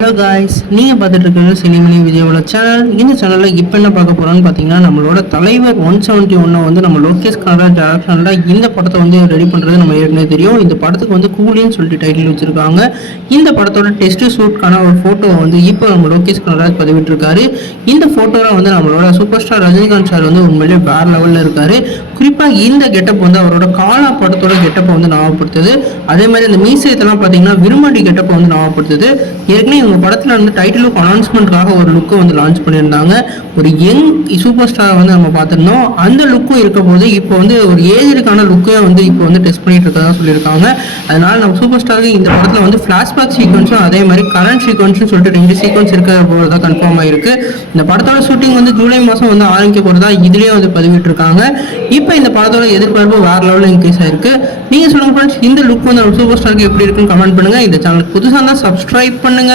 Hello guys, நீங்கள் பார்த்துட்டு இருக்கிறது சினிமணி விஜயோட சேனல். இந்த சேனலில் இப்போ என்ன பார்க்க போகிறோன்னு பார்த்தீங்கன்னா, நம்மளோட தலைவர் 171 வந்து நம்ம லோகேஷ் கனகராஜ் டேரக்ஷனில் இந்த படத்தை வந்து ரெடி பண்ணுறது நம்ம ஏற்கனவே தெரியும். இந்த படத்துக்கு வந்து கூலின்னு சொல்லிட்டு டைட்டில் வச்சுருக்காங்க. இந்த படத்தோட டெஸ்ட் ஷூட்கான ஒரு ஃபோட்டோவை வந்து இப்போ நம்ம லோகேஷ் கனகராஜ் பதிவிட்டிருக்காரு. இந்த ஃபோட்டோவில் வந்து நம்மளோட சூப்பர் ஸ்டார் ரஜினிகாந்த் சார் வந்து உண்மையிலேயே வேறு லெவலில் இருக்கார். குறிப்பாக இந்த கெட்டப் வந்து அவரோட காலா படத்தோட கெட்டப்பை வந்து ஞாபகப்படுத்துது. அதே மாதிரி இந்த மீசையத்தெல்லாம் பார்த்தீங்கன்னா விரும்மாண்டி கெட்டப்பை வந்து ஞாபகப்படுத்துது. ஏற்கனவே இவங்க படத்தில் வந்து டைட்டிலுக்கு அனௌன்ஸ்மெண்ட்காக ஒரு லுக்கை வந்து லான்ச் பண்ணியிருந்தாங்க. ஒரு யங் சூப்பர் ஸ்டாரை வந்து நம்ம பார்த்துருந்தோம். அந்த லுக்கும் இருக்க போது இப்போ வந்து ஒரு ஏஜுக்கான லுக்கை வந்து இப்போ வந்து டெஸ்ட் பண்ணிட்டு இருக்கதா சொல்லியிருக்காங்க. அதனால நம்ம சூப்பர் ஸ்டாருக்கு இந்த படத்தில் வந்து ஃப்ளாஷ்பேக் சீக்வன்ஸும் அதே மாதிரி கரண்ட் சீக்வன்ஸும் சொல்லிட்டு 2 சீக்வன்ஸ் இருக்க போகிறதா கன்ஃபார்ம் ஆயிருக்கு. இந்த படத்தோட ஷூட்டிங் வந்து ஜூலை மாதம் வந்து ஆரம்பிக்க போகிறதா இதுலேயே வந்து பதிவிட்டிருக்காங்க. இப்போ இந்த படத்தோட எதிர்பார்ப்பு வேற லெவலில் இன்க்ரீஸ் ஆயிருக்கு. நீங்கள் சொல்லுங்க ஃப்ரெண்ட்ஸ், இந்த லுக் வந்து நம்ம சூப்பர் ஸ்டாருக்கு எப்படி இருக்குன்னு கமெண்ட் பண்ணுங்க. இந்த சேனலுக்கு புதுசாக இருந்தால் சப்ஸ்கிரைப் பண்ணுங்க.